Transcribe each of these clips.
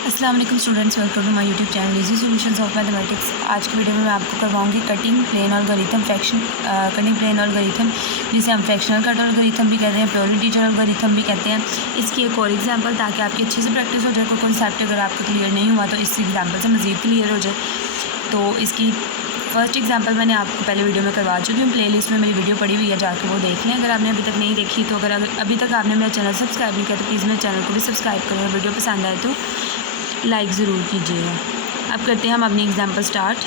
अस्सलाम वालेकुम students, welcome to my YouTube channel easy solutions of mathematics. आज की वीडियो में मैं आपको करवाऊंगी cutting plane algorithm cutting plane algorithm, जिसे हम फ्रैक्शनल कट अलगोरिथम भी कहते हैं, प्योर इंटीजर अलगोरिथम भी कहते हैं। इसकी एक और एग्जांपल, ताकि आपकी अच्छे से प्रैक्टिस हो जाए। कोई कॉन्सेप्ट अगर आपको क्लियर नहीं हुआ तो इस एग्जाम्पल से मज़ीद क्लियर हो जाए। तो इसकी फर्स्ट एग्जांपल मैंने आपको पहले वीडियो में करवा चुकी हूँ। प्लेलिस्ट में मेरी वीडियो पड़ी हुई है, जाकर वो देख लें अगर आपने अभी तक नहीं देखी। तो अगर अभी तक आपने मेरा चैनल सब्सक्राइब नहीं किया तो प्लीज़ मेरे चैनल को भी सब्सक्राइब करें, और वीडियो पसंद आए तो लाइक ज़रूर कीजिएगा। अब करते हैं हम अपनी एग्जांपल स्टार्ट।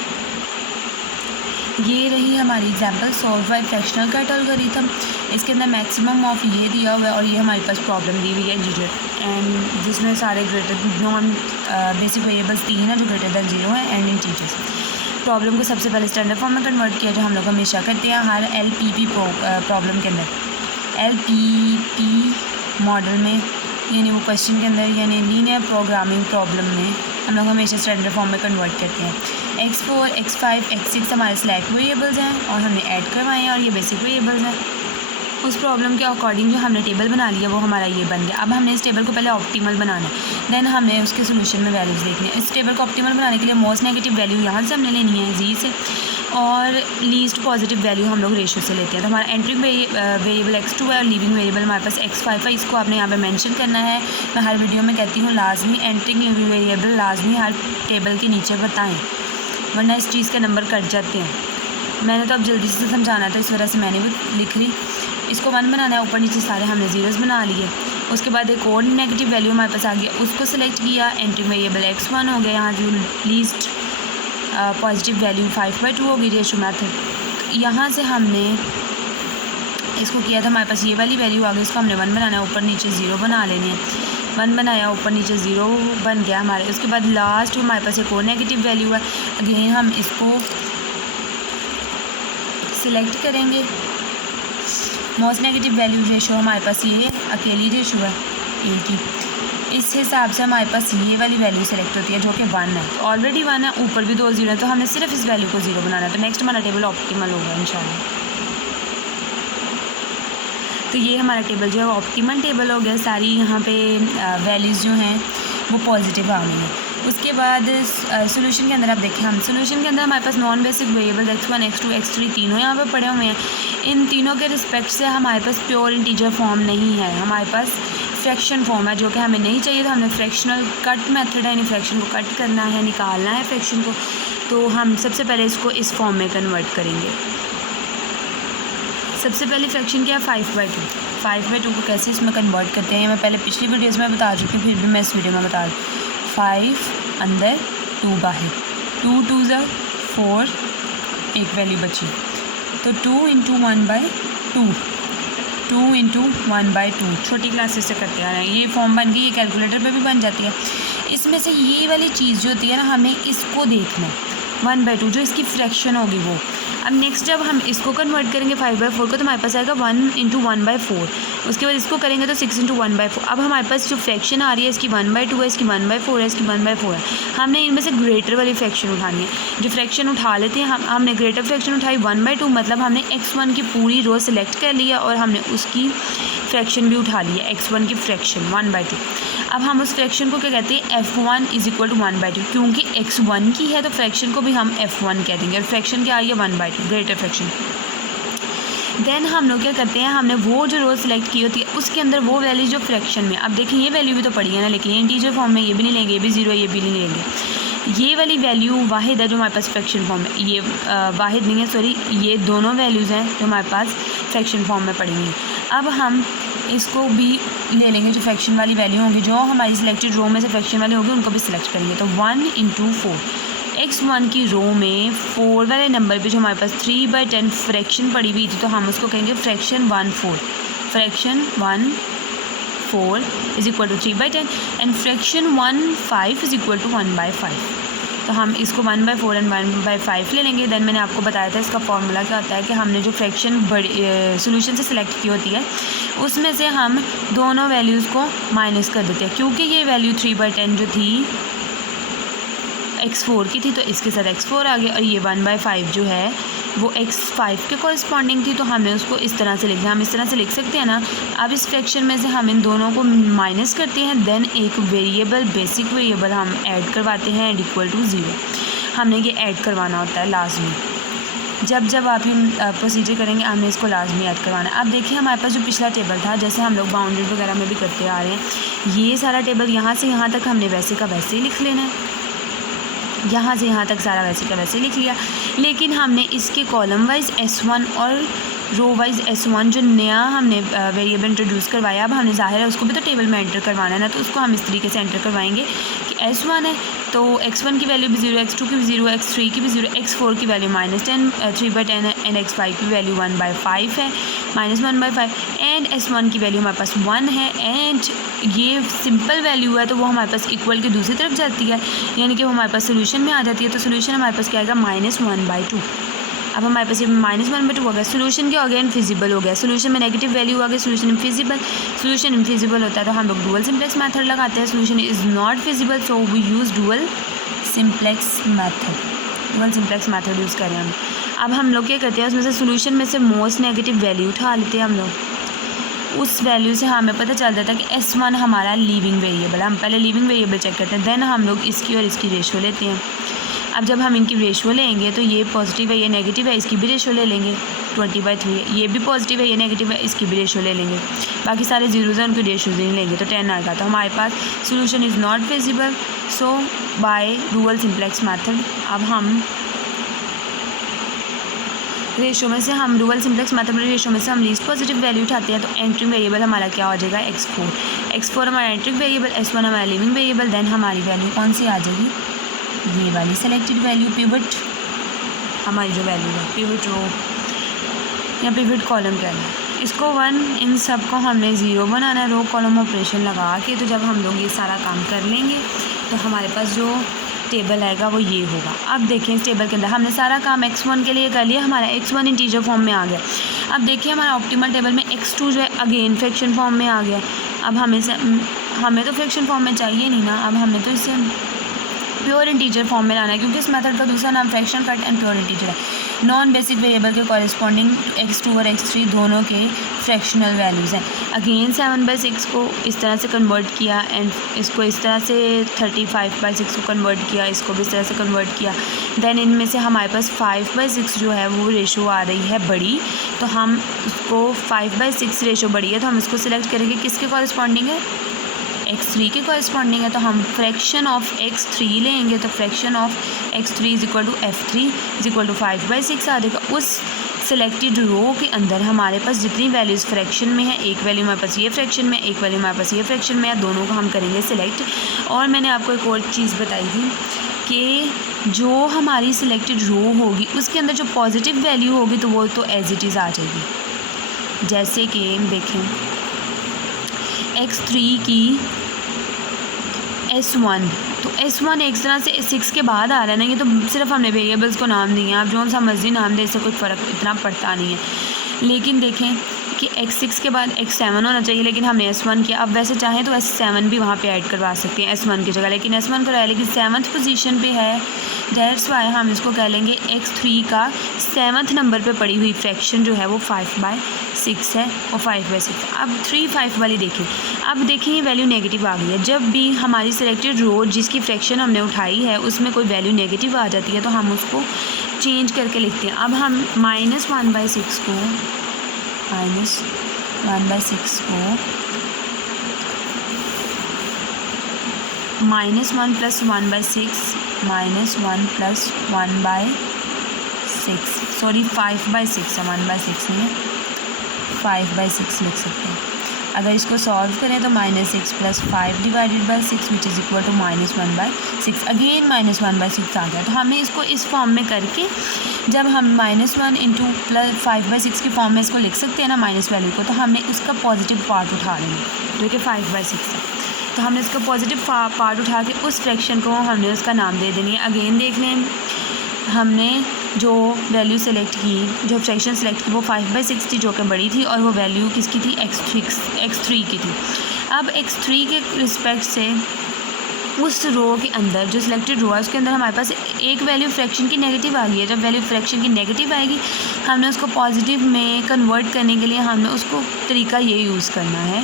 ये रही हमारी example, solve by fractional cut algorithm. इसके अंदर मैक्सिमम ऑफ ये दिया हुआ है, और ये हमारे पास प्रॉब्लम दी हुई है इंटीजर, एंड जिसमें सारे ग्रेटर नॉन बेसिक वेरिएबल्स 3 हैं जो ग्रेटर दैन 0 है, एंड इंटीजर्स। प्रॉब्लम को सबसे पहले स्टैंडर्ड फॉर्म में कन्वर्ट किया, जो हम लोग हमेशा करते हैं हर LPP प्रॉब्लम के अंदर। LPP मॉडल में, यानी वो क्वेश्चन के अंदर, यानी लीनियर प्रोग्रामिंग प्रॉब्लम में हम लोग हमेशा स्टैंडर्ड फॉर्म में कन्वर्ट करते हैं। x4, x5, x6 हमारे सिलेक्ट वेरिएबल्स हैं और हमने ऐड करवाए हैं, और ये बेसिक वेरिएबल्स हैं। उस प्रॉब्लम के अकॉर्डिंग जो हमने टेबल बना लिया वो हमारा ये बन गया। अब हमने इस टेबल को पहले ऑप्टिमल बनाना है, देन हमने उसके सोल्यूशन में वैल्यूज़ देखनी है। इस टेबल को ऑप्टिमल बनाने के लिए मोस्ट नेगेटिव वैल्यू यहाँ से हमने लेनी है जी से, और लीस्ट पॉजिटिव वैल्यू हम लोग रेशियो से लेते हैं। तो हमारा एंट्रिंग वेरिएबल x2 है और लीविंग वेरिएबल हमारे पास x5 है। इसको आपने यहाँ पे मेंशन करना है। मैं हर वीडियो में कहती हूँ लाजमी एंट्रिंग वेरिएबल लाजमी हर टेबल के नीचे बताएं, वरना इस चीज़ के नंबर कट जाते हैं। मैंने तो अब जल्दी से समझाना था, इस वजह से मैंने भी लिख ली। इसको 1 बनाना है, ऊपर नीचे सारे हमने ज़ीरोज़ बना लिए। उसके बाद एक और नेगेटिव वैल्यू हमारे पास आ गया, उसको सेलेक्ट किया। एंट्रिंग वेरिएबल x1 हो गया। यहाँ जो लीस्ट पॉजिटिव वैल्यू 5/2 होगी रेशो मैथड। यहाँ से हमने इसको किया था, हमारे पास ये वाली वैल्यू आ गई। इसको हमने 1 बनाना है, ऊपर नीचे 0 बना लेने हैं। 1 बनाया, ऊपर नीचे 0 बन गया हमारे। उसके बाद लास्ट हमारे पास एक और नेगेटिव वैल्यू है। अगेन हम इसको सिलेक्ट करेंगे। मोस्ट नेगेटिव वैल्यू रेशो हमारे पास ये अकेली रेशो है ए की। इस हिसाब से हमारे पास ये वाली वैल्यू सेलेक्ट होती है, जो कि 1 है। ऑलरेडी 1 है, ऊपर भी 2 0 है, तो हमने सिर्फ इस वैल्यू को 0 बनाना है। तो नेक्स्ट हमारा टेबल ऑप्टिमल होगा इंशाल्लाह। तो ये हमारा टेबल जो है वो ऑप्टिमल टेबल हो गया। सारी यहाँ पे वैल्यूज़ जो हैं वो पॉजिटिव आ गई हैं। उसके बाद सोल्यूशन के अंदर आप देखें, हम सोल्यूशन के अंदर हमारे पास non basic variable x1, x2, x3 तीनों यहाँ पे पड़े हुए हैं। इन तीनों के रिस्पेक्ट से हमारे पास प्योर इंटीजर फॉर्म नहीं है, हमारे पास फ्रैक्शन फॉर्म है, जो कि हमें नहीं चाहिए। तो हमने फ्रैक्शनल कट मेथड है, यानी फ्रैक्शन को कट करना है, निकालना है फ्रैक्शन को। तो हम सबसे पहले इसको इस फॉर्म में कन्वर्ट करेंगे। सबसे पहले फ्रैक्शन क्या है, 5/2। 5/2 को कैसे इसमें कन्वर्ट करते हैं मैं पहले पिछली वीडियोज़ में बता चुकी हूँ, फिर भी मैं इस वीडियो में बता दूँ। 5 अंदर, 2 बाहर, 2 2 ज़ा 4, एक वैल्यू बची। तो 2 × 1/2, 2 × 1/2 छोटी क्लासेस से करते आ रहे हैं। ये फॉर्म बन गई, ये कैलकुलेटर पे भी बन जाती है। इसमें से ये वाली चीज़ जो होती है ना, हमें इसको देखना है, 1/2 जो इसकी फ्रैक्शन होगी वो। अब नेक्स्ट जब हम इसको कन्वर्ट करेंगे 5/4 को, तो हमारे पास आएगा 1 × 1/4। उसके बाद इसको करेंगे तो 6 × 1/4। अब हमारे पास जो फ्रैक्शन आ रही है, इसकी 1/2 है, इसकी 1/4 है, इसकी 1/4 है। हमने इनमें से ग्रेटर वाली फ्रैक्शन उठानी है। जो फ्रैक्शन उठा लेते हैं हमने ग्रेटर फ्रैक्शन उठाई 1/2, मतलब हमने x1 की पूरी रो सेलेक्ट कर लिया, और हमने उसकी फ्रैक्शन भी उठा ली है, x1 की फ्रैक्शन 1/2। अब हम उस फ्रैक्शन को क्या कहते हैं, f1 = 1/2। क्योंकि x1 की है तो फ्रैक्शन को भी हम f1 कह देंगे, और फ्रैक्शन क्या आ रही है 1/2, ग्रेटर फ्रैक्शन। देन हम लोग क्या करते हैं, हमने वो जो रो सेलेक्ट की होती है उसके अंदर वो वैल्यू जो फ्रैक्शन में, अब देखिए ये वैल्यू भी तो पड़ी है ना, लेकिन ये इंटीजर फॉर्म में, ये भी नहीं लेंगे, ये भी 0 है, ये भी नहीं लेंगे। ये वाली वैल्यू वाहिद है जो हमारे पास फ्रैक्शन फॉर्म में, ये वाहिद नहीं है, सॉरी, ये दोनों वैल्यूज़ हैं जो हमारे पास फ्रैक्शन फॉर्म में पड़ी हुई हैं। अब हम इसको भी ले लेंगे, जो फ्रैक्शन वाली वैल्यू होंगी, जो हमारी सिलेक्टेड रो में से फ्रैक्शन वाली होगी, उनको भी सिलेक्ट करेंगे। तो 1 × 4, x1 की रो में 4 वाले नंबर पे जो हमारे पास 3/10 फ्रैक्शन पड़ी हुई थी, तो हम उसको कहेंगे फ्रैक्शन 1/4। Fraction 1/4 = 3/10, and fraction 1/5 = 1/5। तो हम इसको 1/4 एंड 1/5 ले लेंगे। देन मैंने आपको बताया था इसका फॉर्मूला क्या होता है, कि हमने जो फ्रैक्शन सोल्यूशन से सिलेक्ट की होती है उसमें से हम दोनों वैल्यूज़ को माइनस कर देते हैं। क्योंकि ये वैल्यू 3/10 जो थी x4 की थी, तो इसके साथ x4 आ गया, और ये 1/5 जो है वो x5 के कॉरस्पॉन्डिंग थी, तो हमें उसको इस तरह से लिखना है। हम इस तरह से लिख सकते हैं ना। अब इस फ्रैक्शन में से हम इन दोनों को माइनस करते हैं, देन एक वेरिएबल, बेसिक वेरिएबल हम ऐड करवाते हैं एंड इक्वल टू 0। हमने ये ऐड करवाना होता है लाजमी। जब आप ये प्रोसीजर करेंगे हमने इसको लाजमी ऐड करवाना है। अब देखिए हमारे पास जो पिछला टेबल था, जैसे हम लोग बाउंड्री वगैरह में भी करते आ रहे हैं, ये सारा टेबल यहाँ से यहाँ तक हमने वैसे का वैसे ही लिख लेना है। यहाँ से यहाँ तक सारा वैसे का वैसे लिख लिया, लेकिन हमने इसके कॉलम वाइज S1 और रो वाइज S1 जो नया हमने वेरिएबल इंट्रोड्यूस करवाया, अब हमने ज़ाहिर है उसको भी तो टेबल में एंटर करवाना है ना, तो उसको हम इस तरीके से एंटर करवाएंगे कि S1 है तो x1 की वैल्यू भी 0, x2 की भी 0, x3 की भी 0, x4 की वैल्यू -10, 3/10 है, एंड x5 की वैल्यू 1/5 है, -1/5, एंड S1 की वैल्यू हमारे पास 1 है, एंड ये सिंपल वैल्यू है तो वो हमारे पास इक्वल की दूसरी तरफ जाती है, यानी कि वो हमारे पास सोल्यूशन में आ जाती है। तो सोल्यूशन हमारे पास क्या आएगा, -1/2। अब हमारे पास ये -1/2 हो गया। सोल्यूशन क्या हो गया, इनफिजिबल हो गया। सोल्यूशन में नेगेटिव वैल्यू आ गई, सोल्यूशन इनफिजिबल। सोल्यूशन इनफिजिबल होता है तो हम लोग डुअल सिंप्लेक्स मेथड लगाते हैं। Solution is not feasible so we use dual simplex method. Dual simplex method use करें हम। अब हम लोग क्या करते हैं, उसमें से सोल्यूशन में से मोस्ट नेगेटिव वैल्यू उठा लेते हैं हम लोग। उस वैल्यू से हमें पता चल जाता है कि S1 हमारा लीविंग वेरिएबल है। हम पहले लीविंग वेरिएबल चेक करते हैं, देन हम लोग इसकी और इसकी रेशो लेते हैं। अब जब हम इनकी रेशो लेंगे तो ये पॉजिटिव है, ये नेगेटिव है, इसकी भी रेशो ले लेंगे। 20/3 है, ये भी पॉजिटिव है, ये नेगेटिव है, इसकी भी रेशो ले लेंगे। बाकी सारे जीरोज़ हैं, उनकी रेशो नहीं लेंगे तो 10 आएगा। तो हमारे पास solution is not feasible so by dual simplex method. अब हम रेशो में से हम डुअल सिंप्लेक्स मेथड में रेशो में से हम लीस्ट पॉजिटिव वैल्यू उठाते हैं, तो एंट्रिंग वेरिएबल हमारा क्या हो जाएगा, x4 हमारा एंट्रिंग वेरिएबल, S1 हमारा लिविंग वेरिएबल। देन हमारी वैल्यू कौन सी आ जाएगी, ये वाली सेलेक्टेड वैल्यू, पिवट हमारी जो वैल्यू है, पिवट रो या पिवट कॉलम क्या है, इसको 1, इन सब को हमने 0 बनाना है, रो कॉलम ऑपरेशन लगा के। तो जब हम लोग ये सारा काम कर लेंगे तो हमारे पास जो टेबल आएगा वो ये होगा। अब देखें इस टेबल के अंदर हमने सारा काम x1 के लिए कर लिया, हमारा x1 इंटीजर फॉर्म में आ गया। अब देखिए हमारा ऑप्टिमल टेबल में x2 जो है अगेन फ्रैक्शन फॉर्म में आ गया। अब हमें तो फ्रैक्शन फॉर्म में चाहिए नहीं ना, अब हमें तो इसे प्योर इंटीजर फॉर्म में लाना है, क्योंकि इस मेथड का दूसरा नाम fraction cut and pure integer है। नॉन बेसिक वेरिएबल के कॉरस्पॉन्डिंग x2 और x3 दोनों के फ्रैक्शनल वैल्यूज़ हैं। अगेन 7/6 को इस तरह से कन्वर्ट किया, एंड इसको इस तरह से 35/6 को कन्वर्ट किया, इसको भी इस तरह से कन्वर्ट किया। देन इनमें से हमारे पास 5/6 जो है वो रेशो आ रही है बड़ी, तो हम उसको 5/6 रेशो बड़ी है तो हम इसको सिलेक्ट करेंगे किसके कॉरस्पॉन्डिंग है, x3 के कॉरस्पॉन्डिंग है। तो हम फ्रैक्शन ऑफ x3 लेंगे, तो fraction of x3 is equal to f3 is equal to 5/6 आ जाएगा। उस सिलेक्टेड रो के अंदर हमारे पास जितनी वैल्यूज़ फ्रैक्शन में है, एक वैल्यू हमारे पास ये फ्रैक्शन में, एक वैल्यू हमारे पास ये फ्रैक्शन में है, दोनों को हम करेंगे सिलेक्ट। और मैंने आपको एक और चीज़ बताई थी कि जो हमारी सिलेक्टेड रो होगी उसके अंदर जो पॉजिटिव वैल्यू होगी तो वो तो एज इट इज़ आ जाएगी। जैसे कि देखें x3 की S1, तो S1 एक तरह से 6 के बाद आ रहा है ना, ये तो सिर्फ हमने वेरिएबल्स को नाम दिए हैं। आप जो हम समझी नाम दें इससे कोई फ़र्क इतना पड़ता नहीं है। लेकिन देखें कि x6 के बाद x7 होना चाहिए, लेकिन हमने S1 किया। अब वैसे चाहें तो S7 भी वहाँ पे ऐड करवा सकते हैं S1 की जगह, लेकिन S1 कराया, लेकिन 7th पोजीशन पे है, दैट्स वाई हम इसको कह लेंगे x3 का 7th नंबर पे पड़ी हुई फ्रैक्शन जो है वो 5/6 है और 5/6। अब 3/5 वाली देखें, अब देखें ये वैल्यू नेगेटिव आ गई है। जब भी हमारी सिलेक्टेड रो जिसकी फ्रैक्शन हमने उठाई है उसमें कोई वैल्यू नेगेटिव आ जाती है तो हम उसको चेंज करके लिखते हैं। अब हम -1/6 को -1/6 को -1 + 1/6 -1 + 1/6 सॉरी 5/6 है, 1/6 नहीं है, 5/6 लिख सकते हैं। अगर इसको सॉल्व करें तो -6 + 5/6 which is equal to -1/6। Again -1/6 आ गया। तो हमें इसको इस फॉर्म में करके जब हम -1 × 5/6 के फॉर्म में इसको लिख सकते हैं ना माइनस वैल्यू को, तो हमने उसका पॉजिटिव पार्ट उठा लेंगे जो कि 5/6 है। तो हमने इसका पॉजिटिव पार्ट उठा के उस फ्रैक्शन को हमने उसका नाम दे देनी है। अगेन देख लें, हमने जो वैल्यू सेलेक्ट की, जो फ्रैक्शन सेलेक्ट की वो 5/6 थी जो कि बड़ी थी, और वो वैल्यू किसकी थी, x3 की थी। अब x3 के रिस्पेक्ट से उस रो के अंदर जो सिलेक्टेड रो है उसके अंदर हमारे पास एक वैल्यू फ्रैक्शन की नेगेटिव आ गई है। जब वैल्यू फ्रैक्शन की नेगेटिव आएगी हमने उसको पॉजिटिव में कन्वर्ट करने के लिए हमें उसको तरीका ये यूज़ करना है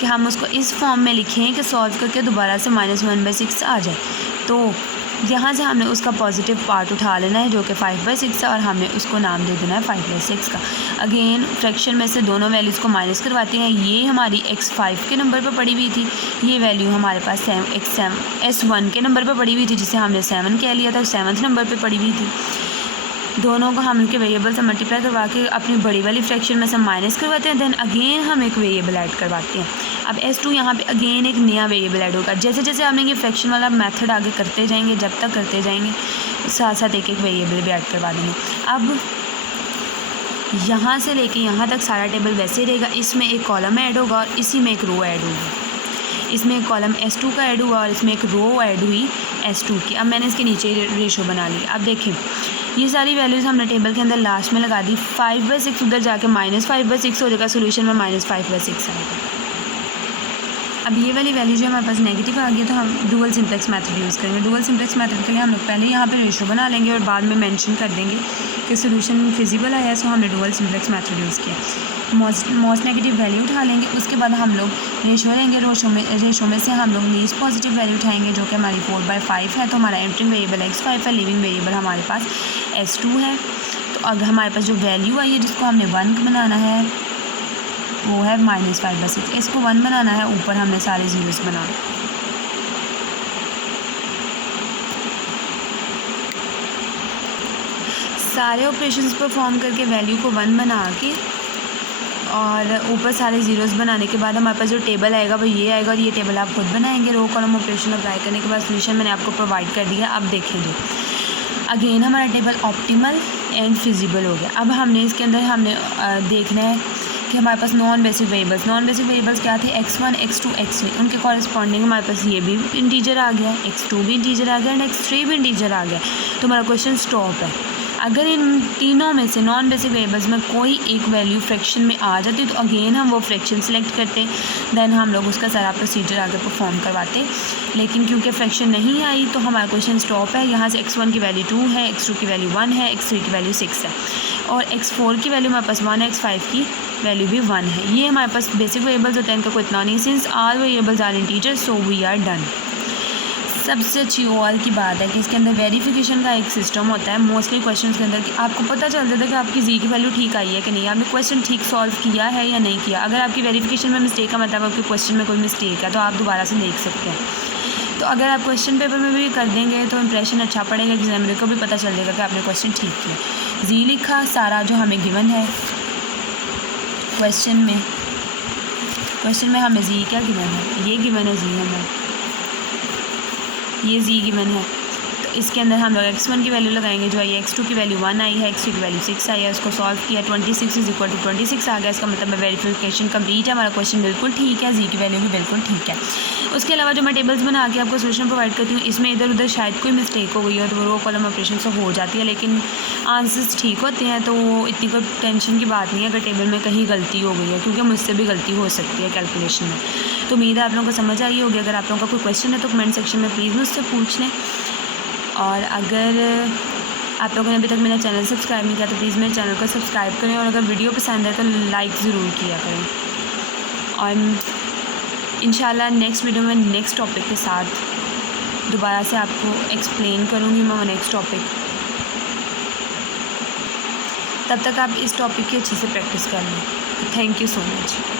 कि हम उसको इस फॉर्म में लिखें कि सॉल्व करके दोबारा से -1/6 आ जाए। तो यहाँ से हमने उसका पॉजिटिव पार्ट उठा लेना है जो कि 5/6 है और हमने उसको नाम दे देना है 5/6 का। अगेन फ्रैक्शन में से दोनों वैल्यूज़ को माइनस करवाते हैं। ये हमारी x5 के नंबर पर पड़ी हुई थी, ये वैल्यू हमारे पास S1 के नंबर पर पड़ी हुई थी जिसे हमने 7 कह लिया था, 7th नंबर पर पड़ी हुई थी। दोनों को हम उनके वेरिएबल से मल्टीप्लाई करवा के अपनी बड़ी वाली फ्रैक्शन में से माइनस करवाते हैं। देन अगेन हम एक वेरिएबल ऐड करवाते हैं। अब S2 यहाँ पे अगेन एक नया वेरिएबल ऐड होगा। जैसे जैसे हम ये फ्रैक्शन वाला मेथड आगे करते जाएंगे, जब तक करते जाएंगे साथ साथ एक एक वेरिएबल भी ऐड करवा देंगे। अब यहाँ से लेके यहाँ तक सारा टेबल वैसे ही रहेगा। इसमें एक कॉलम ऐड होगा और इसी में एक रो ऐड होगी। इसमें एक कॉलम S2 का ऐड हुआ और इसमें एक रो ऐड हुई S2 की। अब मैंने इसके नीचे रेशो बना ली। अब देखें ये सारी वैल्यूज़ हमने टेबल के अंदर लास्ट में लगा दी। 5/6 उधर जाके -5/6 हो जाएगा, सोल्यूशन में -5/6 आएगा। अब ये वाली वैल्यू जो हमारे पास नेगेटिव आ गई है तो हम डुअल सिंप्लेक्स मेथड यूज़ करेंगे। डुअल सिंप्लेक्स मेथड के लिए हम लोग पहले यहाँ पे रेशो बना लेंगे और बाद में मेंशन कर देंगे कि सोल्यूशन फिजिबल आया है, सो हमने डुअल सिंप्लेक्स मेथड यूज़ किया। मोस्ट नेगेटिव वैल्यू उठा लेंगे, उसके बाद हम लोग रेशो लेंगे। रेशो में से हम लोग लीस्ट पॉजिटिव वैल्यू उठाएंगे जो कि हमारी 4/5 है। तो हमारा एंटरिंग वेरिएबल x5 है, लिविंग वेरिएबल हमारे पास S2 है। तो अब हमारे पास जो वैल्यू आई है जिसको हमने 1 बनाना है वो है -5/6। इसको 1 बनाना है, ऊपर हमने सारे ज़ीरोज़ बनाए। सारे ऑपरेशंस परफॉर्म करके वैल्यू को 1 बना के और ऊपर सारे ज़ीरोज़ बनाने के बाद हमारे पास जो टेबल आएगा वो ये आएगा और ये टेबल आप खुद बनाएंगे। रो कॉलम ऑपरेशन अप्लाई करने के बाद सोल्यूशन मैंने आपको प्रोवाइड कर दिया। अब देखेंगे अगेन हमारा टेबल ऑप्टिमल एंड फिजिबल हो गया। अब हमने इसके अंदर हमने देखना है कि हमारे पास नॉन बेसिक वेरिएबल्स क्या थे, x1 x2 x3। उनके कॉरेस्पॉन्डिंग हमारे पास ये भी इंटीजर आ गया, x2 भी इंटीजर आ गया एंड x3 भी इंटीजर आ गया। तो हमारा क्वेश्चन स्टॉप है। अगर इन तीनों में से नॉन बेसिक वेरिएबल्स में कोई एक वैल्यू फ्रैक्शन में आ जाती तो अगेन हम वो फ्रैक्शन सेलेक्ट करते, देन हम लोग उसका सारा प्रोसीजर आगे परफॉर्म करवाते। लेकिन क्योंकि फ्रैक्शन नहीं आई तो हमारा क्वेश्चन स्टॉप है। यहाँ से x1 की वैल्यू 2 है, x2 की वैल्यू 1 है, x3 की वैल्यू 6 है और x4 की वैल्यू हमारे पास 1 है, x5 की वैल्यू भी 1 है। ये हमारे पास बेसिक वेरिएबल्स होते हैं, इनका कोई इतना नहीं। Since all variables are integer so we are done. सबसे अच्छी ओवरऑल की बात है कि इसके अंदर वेरिफिकेशन का एक सिस्टम होता है मोस्टली क्वेश्चंस के अंदर कि आपको पता चल जाता है कि आपकी जी की वैल्यू ठीक आई है कि नहीं, आपने क्वेश्चन ठीक सॉल्व किया है या नहीं किया। अगर आपकी वेरिफिकेशन में मिस्टेक का मतलब आपके क्वेश्चन में कोई मिस्टेक है तो आप दोबारा से देख सकते हैं। तो अगर आप क्वेश्चन पेपर में भी कर देंगे तो इंप्रेशन अच्छा पड़ेगा, एग्जामिनर को भी पता चल जाएगा कि आपने क्वेश्चन ठीक किया। जी लिखा सारा जो हमें गिवन है क्वेश्चन में हमें जी क्या गिवन है, ये गिवन है जी हमें, ये जी गिवन है। तो इसके अंदर हम लोग x1 की वैल्यू लगाएंगे जो है x2 की वैल्यू 1 आई है, x3 की वैल्यू 6 आई है, उसको सॉल्व किया 26 = 26 आ गया। इसका मतलब वेरिफिकेशन कंप्लीट है, हमारा क्वेश्चन बिल्कुल ठीक है, जी की वैल्यू भी बिल्कुल ठीक है। उसके अलावा जो मैं टेबल्स बना के आपको सोल्यूशन प्रोवाइड करती हूँ इसमें इधर उधर शायद कोई मिस्टेक हो गई हो तो वो रो कॉलम ऑपरेशन से हो जाती है, लेकिन आंसर्स ठीक होते हैं तो वो इतनी कोई टेंशन की बात नहीं है अगर टेबल में कहीं गलती हो गई है, क्योंकि मुझसे भी गलती हो सकती है कैलकुलेशन में। तो उम्मीद है आप लोगों को समझ आई होगी। अगर आप लोगों का कोई क्वेश्चन है तो कमेंट सेक्शन में प्लीज़ मुझसे पूछ लें। और अगर आप लोगों ने अभी तक मेरा चैनल सब्सक्राइब नहीं किया तो प्लीज़ मेरे चैनल को सब्सक्राइब करें और अगर वीडियो पसंद है तो लाइक ज़रूर किया करें। और इंशाल्लाह नेक्स्ट वीडियो में नेक्स्ट टॉपिक के साथ दोबारा से आपको एक्सप्लेन करूँगी मैं नेक्स्ट टॉपिक। तब तक आप इस टॉपिक की अच्छे से प्रैक्टिस कर लें। Thank you so much.